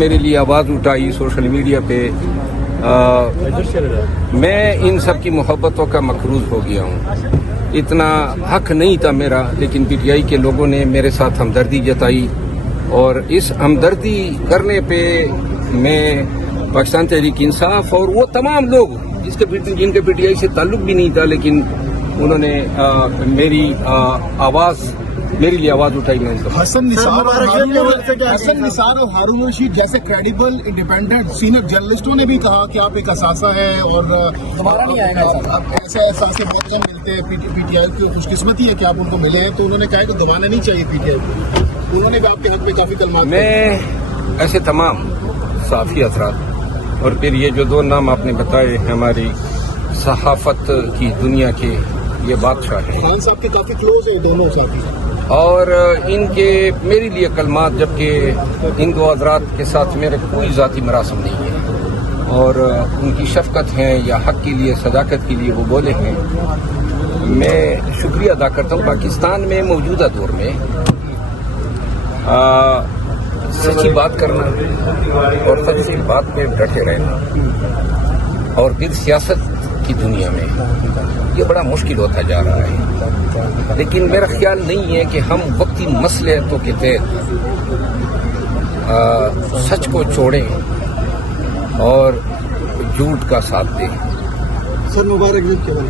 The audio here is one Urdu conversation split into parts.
میرے لیے آواز اٹھائی سوشل میڈیا پہ، میں ان سب کی محبتوں کا مقروض ہو گیا ہوں۔ اتنا حق نہیں تھا میرا، لیکن پی ٹی آئی کے لوگوں نے میرے ساتھ ہمدردی جتائی، اور اس ہمدردی کرنے پہ میں پاکستان تحریک انصاف اور وہ تمام لوگ جن کے پی ٹی آئی سے تعلق بھی نہیں تھا، لیکن انہوں نے میری لیے آواز اٹھائی۔ میں حسن نثار اور ہارون رشید جیسے کریڈیبل انڈیپینڈنٹ سینئر جرنلسٹوں نے بھی کہا کہ آپ ایک اثاثہ ہے، اور دوبارہ نہیں آئے گا، ایسے اثاثے بہت کم ملتے ہیں۔ پی ٹی آئی کی خوش قسمتی ہے کہ آپ ان کو ملے ہیں، تو انہوں نے کہا کہ دبانا نہیں چاہیے پی ٹی آئی کو۔ انہوں نے بھی آپ کے حق میں کافی کلمات۔ میں ایسے تمام صحافی حضرات، اور پھر یہ جو دو نام آپ نے بتائے ہماری صحافت کی دنیا کے، یہ بادشاہ ہیں، خان صاحب کے کافی کلوز ہیں دونوں ساتھی، اور ان کے میرے لیے کلمات، جبکہ ان دو حضرات کے ساتھ میرے کوئی ذاتی مراسم نہیں ہے، اور ان کی شفقت ہیں یا حق کے لیے، صداقت کے لیے وہ بولے ہیں، میں شکریہ ادا کرتا ہوں۔ پاکستان میں موجودہ دور میں سچی بات کرنا اور سچی بات پہ ڈٹے رہنا، اور پھر سیاست کی دنیا میں یہ بڑا مشکل ہوتا جا رہا ہے، لیکن میرا خیال نہیں ہے کہ ہم وقتی مصلحتوں کے تحت سچ کو چھوڑیں اور جھوٹ کا ساتھ دیں۔ سر مبارک دیب کے بارے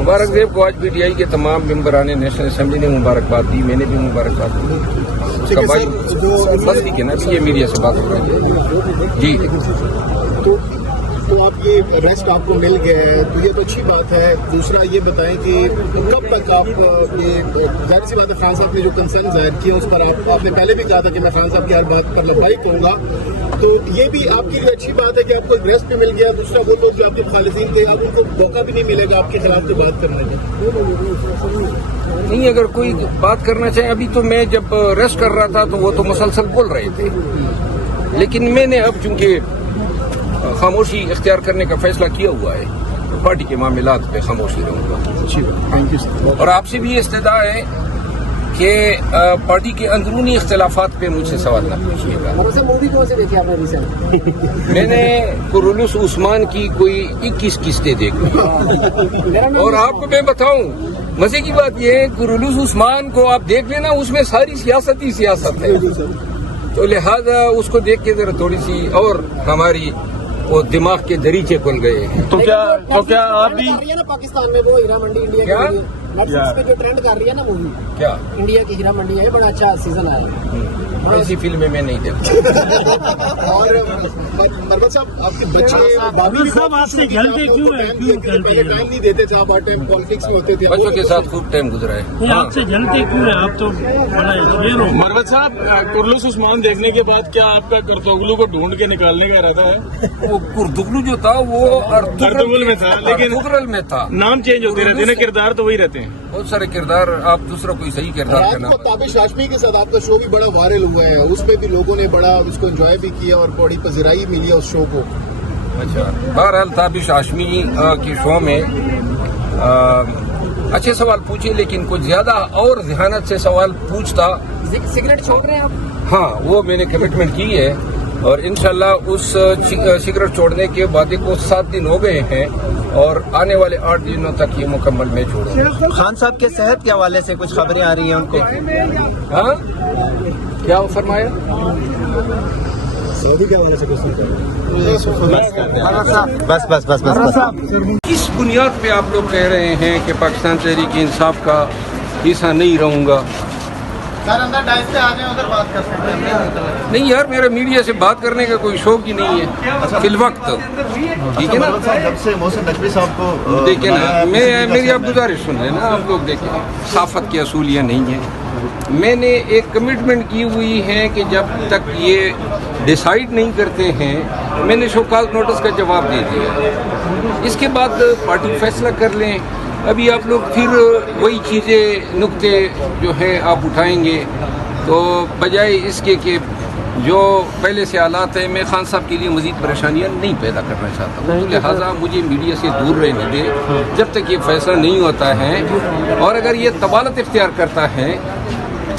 مبارک دیب کو آج پی ٹی آئی کے تمام ممبران نیشنل اسمبلی نے مبارکباد دی، میں نے بھی مبارکباد دی۔ اس کا بھائی بس ٹھیک ہے نا، یہ میڈیا سے بات ہو رہی ہے جی۔ تو آپ یہ ریسٹ آپ کو مل گیا ہے تو یہ تو اچھی بات ہے۔ دوسرا یہ بتائیں کہ کب تک آپ یہ، ظاہر سی بات ہے خان صاحب نے جو کنسرن ظاہر کیا اس پر آپ نے پہلے بھی کہا تھا کہ میں خان صاحب کی ہر بات پر لبیک کہوں گا، تو یہ بھی آپ کے لیے اچھی بات ہے کہ آپ کو ایک ریسٹ بھی مل گیا۔ دوسرا وہ لوگ جو آپ کے مخالفین تھے، اب ان کو موقع بھی نہیں ملے گا آپ کے خلاف کوئی بات کرنے کا۔ نہیں، اگر کوئی بات کرنا چاہے، ابھی تو میں جب ریسٹ کر رہا تھا تو وہ تو مسلسل بول رہے تھے، لیکن میں نے اب چونکہ خاموشی اختیار کرنے کا فیصلہ کیا ہوا ہے، پارٹی کے معاملات پہ خاموشی رہوں گا۔ اور آپ سے بھی یہ استدعا ہے کہ پارٹی کے اندرونی اختلافات پہ مجھ سے سوال نہ پوچھیے گا۔ مووی کون سے دیکھی آپ نے ریسنٹ؟ میں نے قرولوس عثمان کی کوئی 21 قسطیں دیکھی، اور آپ کو میں بتاؤں مزے کی بات یہ ہے، قرولوس عثمان کو آپ دیکھ لینا، اس میں ساری سیاست ہی سیاست ہے، تو لہذا اس کو دیکھ کے ذرا تھوڑی سی اور ہماری وہ دماغ کے دریچے کھل گئے ہیں۔ تو کیا آپ بھی پاکستان میں وہ ہیرا منڈی انڈیا کیا پہ جو ٹرینڈ کر رہی ہے نا مووی، کیا انڈیا کی ہیرا منڈی ہے، بڑا اچھا سیزن آیا۔ ایسی فلمیں میں نہیں دیکھتا۔ اور مربت صاحب آپ کے بچے صاحب آپ سے جلدی کیوں ہے؟ پہلے ٹائم نہیں دیتے تھے، آپ ہر ٹائم پالیٹکس میں ہوتے تھے، بچوں کے ساتھ خوب ٹائم گزرا ہے۔ آپ سے جلدی کیوں ہے؟ آپ تو بڑا انجینئر ہو۔ مروت صاحب، قرولوس عثمان دیکھنے کے بعد کیا آپ کا کرتوگلو کو ڈھونڈ کے نکالنے کا ارادہ ہے؟ وہ کردگلو جو تھا وہ ارطغرل میں تھا، لیکن ارطغرل میں تھا، نام چینج ہوتے رہتے ہیں، کردار تو وہی رہتے ہیں۔ بہت سارے کردار، آپ دوسرا کوئی صحیح کردار رات کرنا۔ کو تابش ہاشمی کے ساتھ آپ کا شو بھی بڑا وائرل ہوا ہے، اس پہ بھی لوگوں نے بڑا اس کو انجوائے بھی کیا اور بڑی پذیرائی ملی ہے اس شو کو۔ اچھا، بہرحال تابش ہاشمی کی شو میں اچھے سوال پوچھے، لیکن کچھ زیادہ اور ذہانت سے سوال پوچھتا۔ سگریٹ چھوڑ رہے ہیں آپ؟ ہاں، وہ میں نے کمٹمنٹ کی ہے، اور انشاءاللہ اس سگریٹ چھوڑنے کے وعدے کو 7 دن ہو گئے ہیں، اور آنے والے 8 دنوں تک یہ مکمل میں چھوڑوں گا۔ خان صاحب کے صحت کے حوالے سے کچھ خبریں آ رہی ہیں ان کو؟ ہاں، کیا فرمایا؟ بس کس بنیاد پہ آپ لوگ کہہ رہے ہیں کہ پاکستان تحریک انصاف کا حصہ نہیں رہوں گا؟ نہیں یار، میرا میڈیا سے بات کرنے کا کوئی شوق ہی نہیں ہے فی الوقت، ٹھیک ہے نا؟ جب سے محسن نقوی صاحب کو دیکھیں نا، میری آپ گزارش سن رہے ہیں نا، آپ لوگ دیکھیں، صحافت کے اصول یہ نہیں ہیں۔ میں نے ایک کمٹمنٹ کی ہوئی ہے کہ جب تک یہ ڈیسائیڈ نہیں کرتے ہیں، میں نے شو کاز نوٹس کا جواب دے دیا، اس کے بعد پارٹی فیصلہ کر لیں۔ ابھی آپ لوگ پھر وہی چیزیں، نقطے جو ہیں آپ اٹھائیں گے، تو بجائے اس کے کہ جو پہلے سے حالات ہیں، میں خان صاحب کے لیے مزید پریشانیاں نہیں پیدا کرنا چاہتا ہوں، لہٰذا مجھے میڈیا سے دور رہنے دے جب تک یہ فیصلہ نہیں ہوتا ہے، اور اگر یہ طوالت اختیار کرتا ہے